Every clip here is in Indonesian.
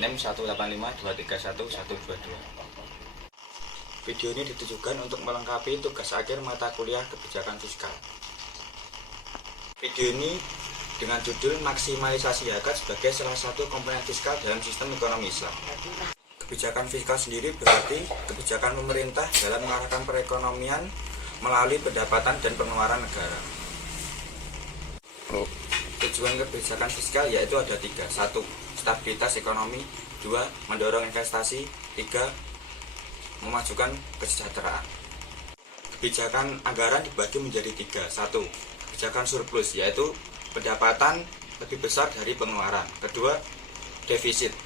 NIM 185231122. Video ini ditujukan untuk melengkapi tugas akhir mata kuliah kebijakan fiskal. Video ini dengan judul maksimalisasi zakat sebagai salah satu komponen fiskal dalam sistem ekonomi Islam. Kebijakan fiskal sendiri berarti kebijakan pemerintah dalam mengarahkan perekonomian melalui pendapatan dan pengeluaran negara. Tujuan kebijakan fiskal yaitu ada 3. 1. Stabilitas ekonomi. 2. Mendorong investasi. 3. Memajukan kesejahteraan. Kebijakan anggaran dibagi menjadi 3. 1. Kebijakan surplus, yaitu pendapatan lebih besar dari pengeluaran. Kedua, defisit,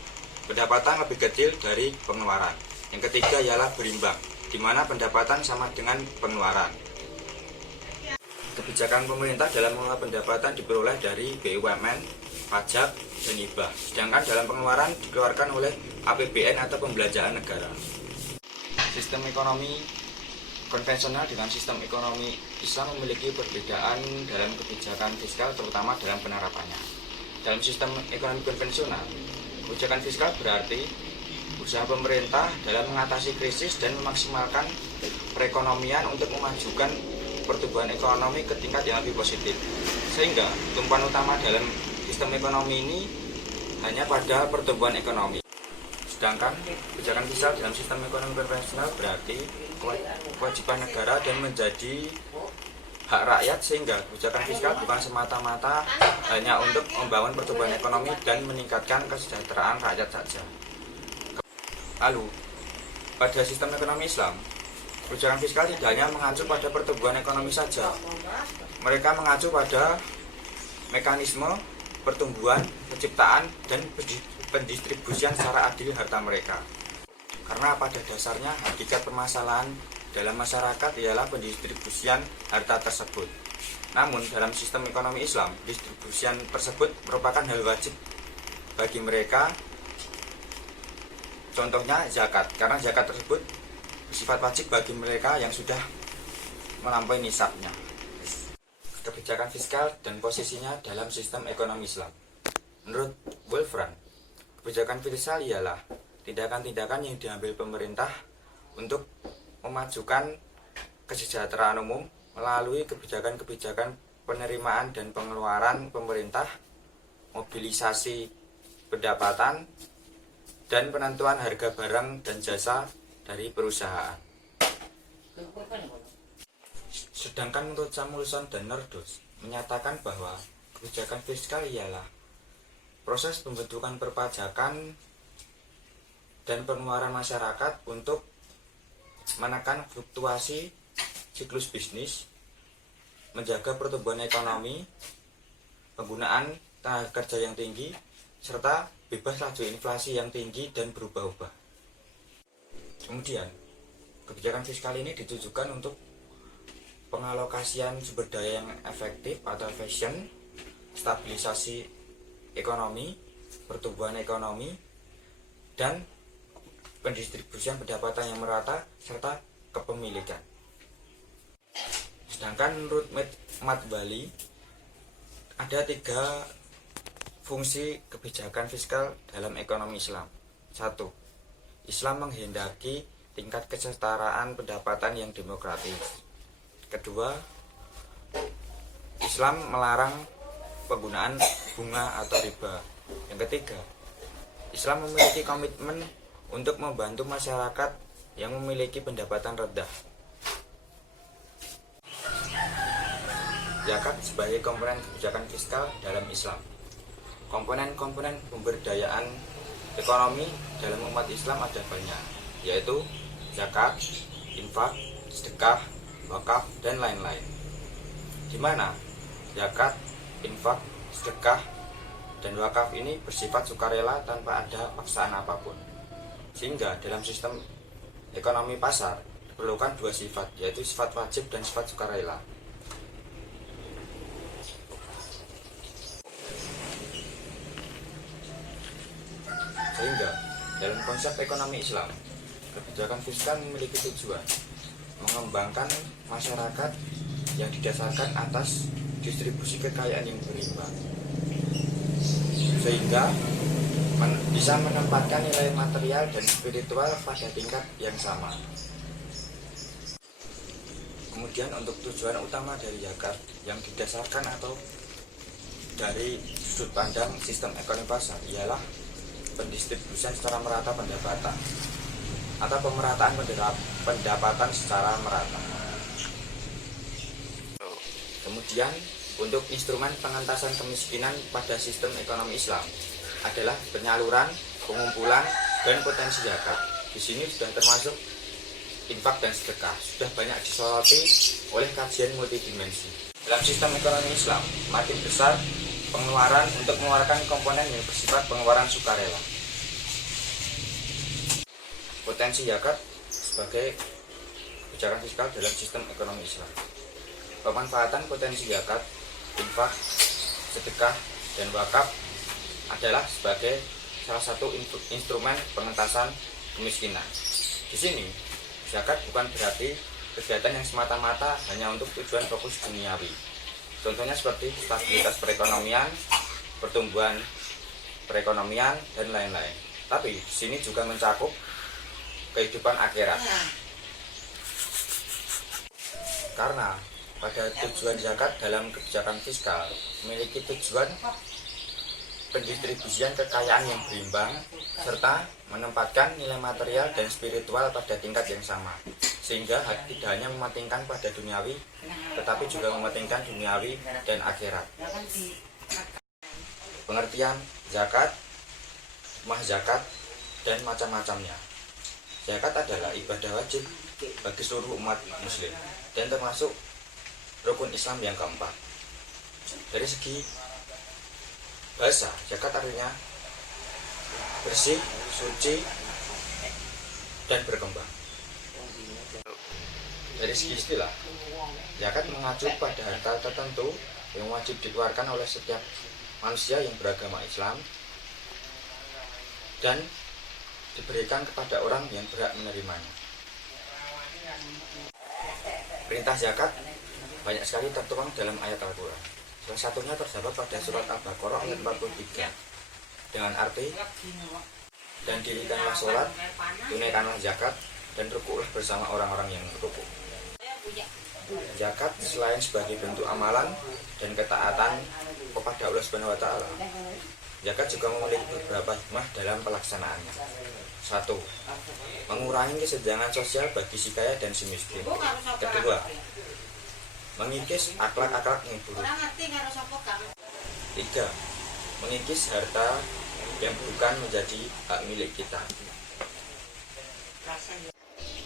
pendapatan lebih kecil dari pengeluaran. Yang ketiga ialah berimbang, di mana pendapatan sama dengan pengeluaran. Kebijakan pemerintah dalam mengelola pendapatan diperoleh dari BUMN, pajak, dan hibah. Sedangkan dalam pengeluaran dikeluarkan oleh APBN atau pembelanjaan negara. Sistem ekonomi konvensional dengan sistem ekonomi Islam memiliki perbedaan dalam kebijakan fiskal, terutama dalam penerapannya. Dalam sistem ekonomi konvensional, kebijakan fiskal berarti usaha pemerintah dalam mengatasi krisis dan memaksimalkan perekonomian untuk memajukan pertumbuhan ekonomi ke tingkat yang lebih positif. Sehingga tumpuan utama dalam sistem ekonomi ini hanya pada pertumbuhan ekonomi. Sedangkan kebijakan fiskal dalam sistem ekonomi konvensional berarti kewajiban negara dan menjadi hak rakyat, sehingga kebijakan fiskal bukan semata-mata hanya untuk membangun pertumbuhan ekonomi dan meningkatkan kesejahteraan rakyat saja. Lalu, pada sistem ekonomi Islam, kebijakan fiskal tidak hanya mengacu pada pertumbuhan ekonomi saja. Mereka mengacu pada mekanisme pertumbuhan, penciptaan, dan pendistribusian secara adil harta mereka. Karena pada dasarnya hakikat permasalahan dalam masyarakat ialah pendistribusian harta tersebut. Namun dalam sistem ekonomi Islam, distribusian tersebut merupakan hal wajib bagi mereka. Contohnya zakat, karena zakat tersebut bersifat wajib bagi mereka yang sudah melampaui nisabnya. Kebijakan fiskal dan posisinya dalam sistem ekonomi Islam. Menurut Wolfram, kebijakan fiskal ialah tindakan-tindakan yang diambil pemerintah untuk memajukan kesejahteraan umum melalui kebijakan-kebijakan penerimaan dan pengeluaran pemerintah, mobilisasi pendapatan, dan penentuan harga barang dan jasa dari perusahaan. Sedangkan menurut Samuelson dan Nordos menyatakan bahwa kebijakan fiskal ialah proses pembentukan perpajakan dan pengeluaran masyarakat untuk menekan fluktuasi siklus bisnis, menjaga pertumbuhan ekonomi, penggunaan tenaga kerja yang tinggi, serta bebas laju inflasi yang tinggi dan berubah-ubah. Kemudian, kebijakan fiskal ini ditujukan untuk pengalokasian sumber daya yang efektif atau efisien, stabilisasi ekonomi, pertumbuhan ekonomi, dan pendistribusian pendapatan yang merata, serta kepemilikan. Sedangkan menurut Mat Bali, ada 3 fungsi kebijakan fiskal dalam ekonomi Islam. 1. Islam menghendaki tingkat kesetaraan pendapatan yang demokratis. Kedua, Islam melarang penggunaan bunga atau riba. Yang ketiga, Islam memiliki komitmen untuk membantu masyarakat yang memiliki pendapatan rendah. Zakat sebagai komponen kebijakan fiskal dalam Islam. Komponen-komponen pemberdayaan ekonomi dalam umat Islam ada banyak, yaitu zakat, infak, sedekah, wakaf, dan lain-lain. Di mana zakat, infak, sedekah, dan wakaf ini bersifat sukarela tanpa ada paksaan apapun. Sehingga dalam sistem ekonomi pasar diperlukan 2 sifat, yaitu sifat wajib dan sifat sukarela. Sehingga dalam konsep ekonomi Islam, kebijakan fiskal memiliki tujuan mengembangkan masyarakat yang didasarkan atas distribusi kekayaan yang berimbang, sehingga bisa menempatkan nilai material dan spiritual pada tingkat yang sama. Kemudian untuk tujuan utama dari zakat yang didasarkan atau dari sudut pandang sistem ekonomi pasar ialah pendistribusian secara merata pendapatan atau pemerataan pendapatan secara merata. Kemudian untuk instrumen pengentasan kemiskinan pada sistem ekonomi Islam adalah penyaluran, pengumpulan, dan potensi zakat. Di sini sudah termasuk infak dan sedekah, sudah banyak disoroti oleh kajian multidimensi. Dalam sistem ekonomi Islam, makin besar pengeluaran untuk mengeluarkan komponen yang bersifat pengeluaran sukarela. Potensi zakat sebagai kebijakan fiskal dalam sistem ekonomi Islam. Pemanfaatan potensi zakat, infak, sedekah, dan wakaf adalah sebagai salah satu instrumen pengentasan kemiskinan. Di sini, zakat bukan berarti kegiatan yang semata-mata hanya untuk tujuan fokus duniawi. Contohnya seperti stabilitas perekonomian, pertumbuhan perekonomian, dan lain-lain. Tapi di sini juga mencakup kehidupan akhirat. Karena pada tujuan zakat dalam kebijakan fiskal memiliki tujuan pendistribusian kekayaan yang berimbang serta menempatkan nilai material dan spiritual pada tingkat yang sama, sehingga tidak hanya mementingkan pada duniawi tetapi juga mementingkan duniawi dan akhirat. Pengertian zakat, hikmah zakat, dan macam-macamnya. Zakat adalah ibadah wajib bagi seluruh umat muslim dan termasuk rukun Islam yang keempat. Dari segi bahasa, zakat artinya bersih, suci, dan berkembang. Dari segi istilah, zakat mengacu pada harta tertentu yang wajib dikeluarkan oleh setiap manusia yang beragama Islam dan diberikan kepada orang yang berhak menerimanya. Perintah zakat banyak sekali tertuang dalam ayat Al-Quran. Salah satunya terdapat pada surat Al-Baqarah ayat 43 dengan arti, dan dirikanlah sholat, tunaikanlah zakat, dan rukuklah bersama orang-orang yang rukuk. Zakat selain sebagai bentuk amalan dan ketaatan kepada Allah SWT, zakat juga memiliki beberapa hikmah dalam pelaksanaannya. 1. Mengurangi kesenjangan sosial bagi si kaya dan si miskin. 2. Mengikis akhlak-akhlak yang buruk. 3. Mengikis harta yang bukan menjadi hak milik kita.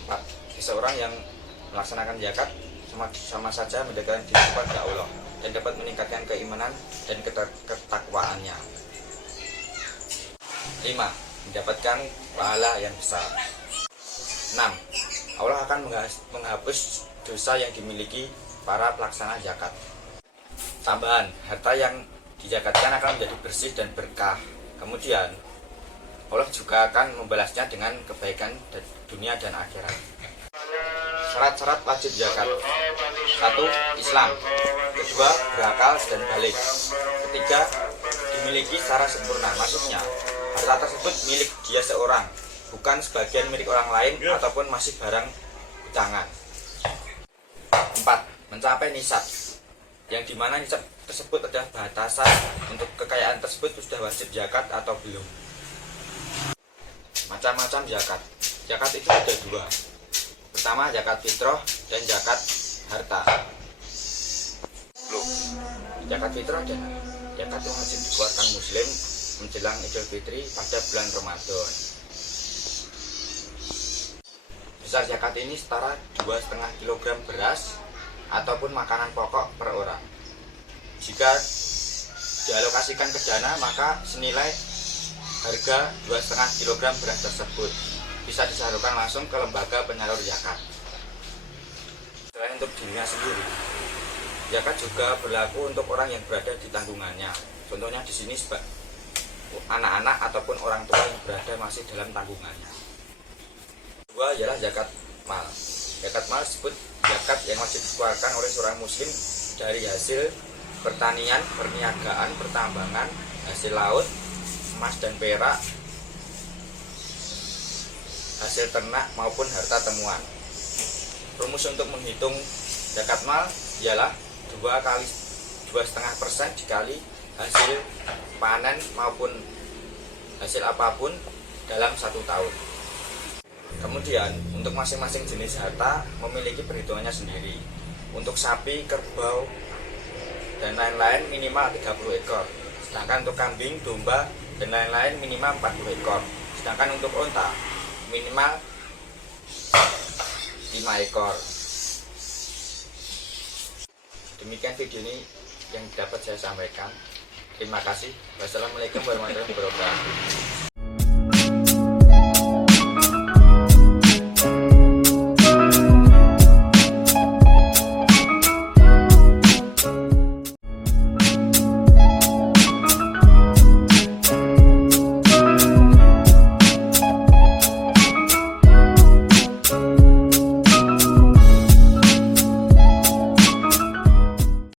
4. Seseorang yang melaksanakan zakat sama saja mendekatkan diri kepada Allah dan dapat meningkatkan keimanan dan ketakwaannya. 5. Mendapatkan pahala yang besar. 6. Allah akan menghapus dosa yang dimiliki para pelaksana zakat. Tambahan, harta yang dizakatkan akan menjadi bersih dan berkah. Kemudian Allah juga akan membalasnya dengan kebaikan dunia dan akhirat. Syarat-syarat wajib zakat. 1. Islam. 2. Berakal dan balik. 3. Dimiliki secara sempurna. Maksudnya, harta tersebut milik dia seorang, bukan sebagian milik orang lain ataupun masih barang utangan. 4. Mencapai nisab, yang dimana nisab tersebut adalah batasan untuk kekayaan tersebut sudah wajib zakat atau belum. Macam-macam zakat. Zakat itu ada 2. Pertama, zakat fitrah dan zakat harta. Zakat fitrah adalah zakat yang wajib dikeluarkan muslim menjelang Idul Fitri pada bulan Ramadan. Besar zakat ini setara 2,5 kg beras ataupun makanan pokok per orang. Jika dialokasikan ke dana, maka senilai harga 2,5 kg beras tersebut bisa disalurkan langsung ke lembaga penyalur zakat. Selain untuk dirinya sendiri, zakat juga berlaku untuk orang yang berada di tanggungannya. Contohnya di sini anak-anak ataupun orang tua yang berada masih dalam tanggungannya. 2 ialah zakat mal. Zakat mal disebut zakat yang wajib dikeluarkan oleh seorang muslim dari hasil pertanian, perniagaan, pertambangan, hasil laut, emas dan perak, hasil ternak maupun harta temuan. Rumus untuk menghitung zakat mal ialah 2,5% dikali hasil panen maupun hasil apapun dalam 1 tahun. Kemudian untuk masing-masing jenis harta memiliki perhitungannya sendiri. Untuk sapi, kerbau, dan lain-lain minimal 30 ekor. Sedangkan untuk kambing, domba, dan lain-lain minimal 40 ekor. Sedangkan untuk unta minimal 5 ekor. Demikian video ini yang dapat saya sampaikan. Terima kasih. Wassalamualaikum warahmatullahi wabarakatuh.